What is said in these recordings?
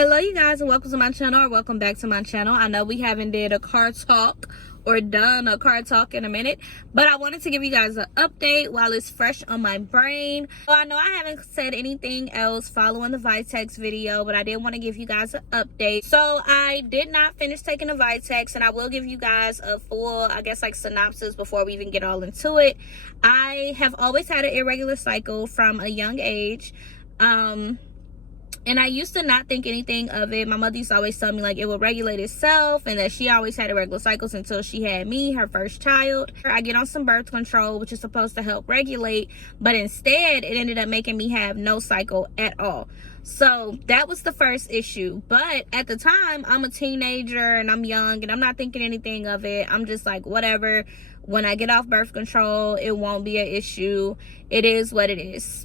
Hello you guys, and welcome to my channel, or welcome back to my channel. I know we haven't did a car talk or done a car talk in a minute, but I wanted to give you guys an update while it's fresh on my brain. So I know I haven't said anything else following the Vitex video, but I did want to give you guys an update. So I did not finish taking the Vitex, and I will give you guys a full, I guess, like synopsis before we even get all into it. I have always had an irregular cycle from a young age. And I used to not think anything of it. My mother used to always tell me like it would regulate itself, and that she always had irregular cycles until she had me, her first child. I get on some birth control, which is supposed to help regulate, but instead it ended up making me have no cycle at all. So that was the first issue. But at the time, I'm a teenager and I'm young and I'm not thinking anything of it. I'm just like, whatever. When I get off birth control, it won't be an issue. It is what it is.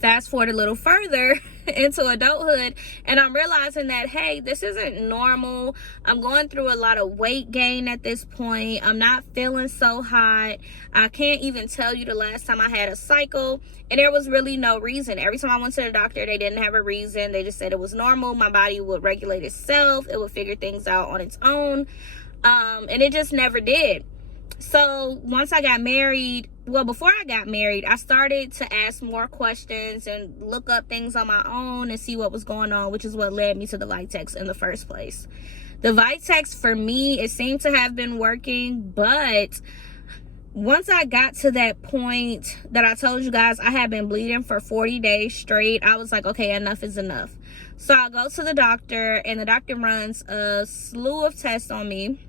Fast forward a little further into adulthood, and I'm realizing that, hey, this isn't normal. I'm going through a lot of weight gain at this point. I'm not feeling so hot. I can't even tell you the last time I had a cycle, and there was really no reason. Every time I went to the doctor, they didn't have a reason. They just said it was normal. My body would regulate itself. It would figure things out on its own, and it just never did. So once I got married, well, before I got married, I started to ask more questions and look up things on my own and see what was going on, which is what led me to the Vitex in the first place. The Vitex, for me, it seemed to have been working, but once I got to that point that I told you guys I had been bleeding for 40 days straight, I was like, okay, enough is enough. So I go to the doctor, and the doctor runs a slew of tests on me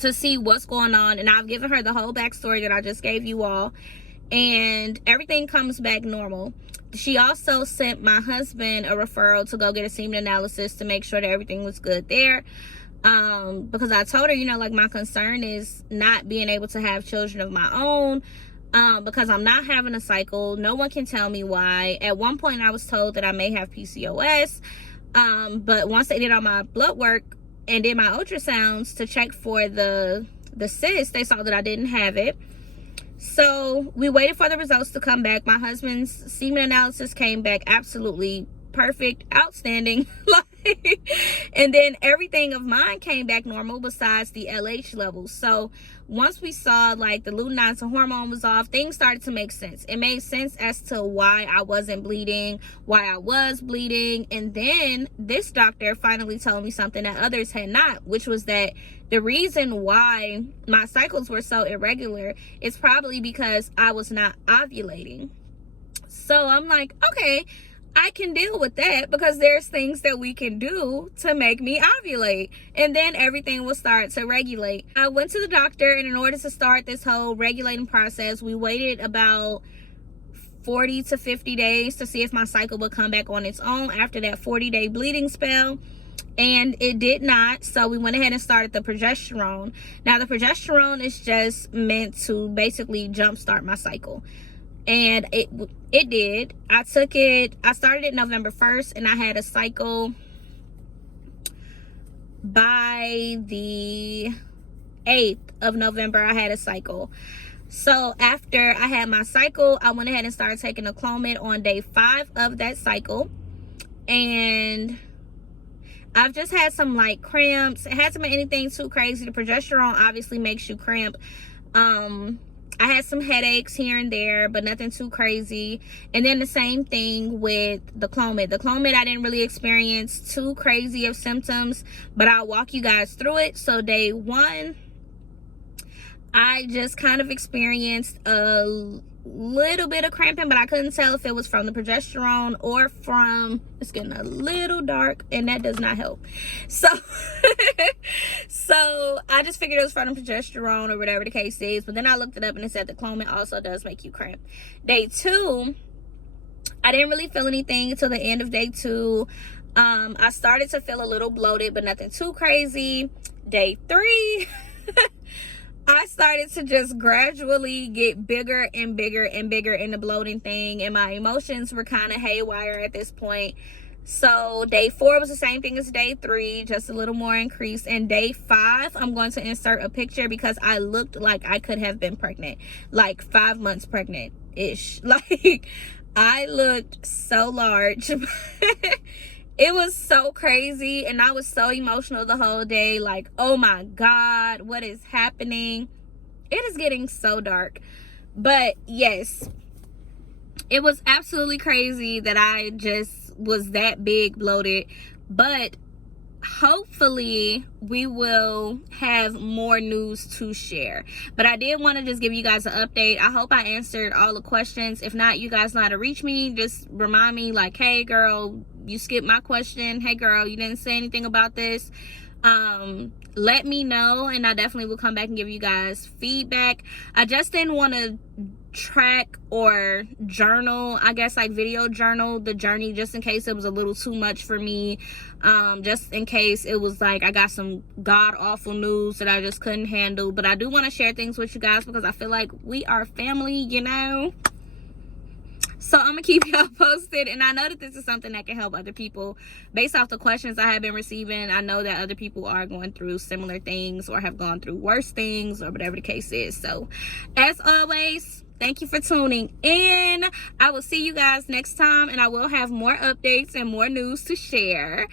to see what's going on, and I've given her the whole backstory that I just gave you all, and everything comes back normal. She also sent my husband a referral to go get a semen analysis to make sure that everything was good there, because I told her, you know, like, my concern is not being able to have children of my own, because I'm not having a cycle. No one can tell me why. At one point I was told that I may have PCOS, but once they did all my blood work and did my ultrasounds to check for the cyst, they saw that I didn't have it. So we waited for the results to come back. My husband's semen analysis came back absolutely perfect, outstanding. And then everything of mine came back normal besides the LH levels. So once we saw like the luteinizing and hormone was off, things started to make sense. It made sense as to why I wasn't bleeding, why I was bleeding. And then this doctor finally told me something that others had not, which was that the reason why my cycles were so irregular is probably because I was not ovulating. So I'm like, okay, I can deal with that, because there's things that we can do to make me ovulate, and then everything will start to regulate. I went to the doctor, and in order to start this whole regulating process, we waited about 40 to 50 days to see if my cycle would come back on its own after that 40-day bleeding spell, and it did not. So we went ahead and started the progesterone. Now the progesterone is just meant to basically jumpstart my cycle, and it did. I took it, I started it November 1st, and I had a cycle by the 8th of November. I had a cycle. So after I had my cycle, I went ahead and started taking the Clomid on day 5 of that cycle, and I've just had some light cramps. It hasn't been anything too crazy. The progesterone obviously makes you cramp. I had some headaches here and there, but nothing too crazy. And then the same thing with the Clomid. The Clomid, I didn't really experience too crazy of symptoms, but I'll walk you guys through it. So day 1, I just kind of experienced a little bit of cramping, but I couldn't tell if it was from the progesterone or from, it's getting a little dark, and that does not help. So so I just figured it was from the progesterone or whatever the case is, but then I looked it up and it said the Clomid also does make you cramp. Day 2, I didn't really feel anything until the end of day 2. I started to feel a little bloated, but nothing too crazy. Day 3 I started to just gradually get bigger and bigger and bigger in the bloating thing, and my emotions were kind of haywire at this point. So day 4 was the same thing as day 3, just a little more increase. And day 5, I'm going to insert a picture because I looked like I could have been pregnant, like 5 months pregnant ish. Like, I looked so large. It was so crazy, and I was so emotional the whole day. Like, oh my God, what is happening? It is getting so dark. But yes, it was absolutely crazy that I just was that big bloated. But hopefully we will have more news to share. But I did want to just give you guys an update. I hope I answered all the questions. If not, you guys know how to reach me. Just remind me, like, hey girl, you skipped my question. Hey girl, you didn't say anything about this. Let me know, and I definitely will come back and give you guys feedback. I just didn't want to track or journal, I guess, like video journal the journey, just in case it was a little too much for me, just in case it was like I got some god awful news that I just couldn't handle. But I do want to share things with you guys because I feel like we are family, you know. So I'm gonna keep y'all posted, and I know that this is something that can help other people. Based off the questions I have been receiving, I know that other people are going through similar things or have gone through worse things or whatever the case is. So as always, thank you for tuning in. I will see you guys next time, and I will have more updates and more news to share.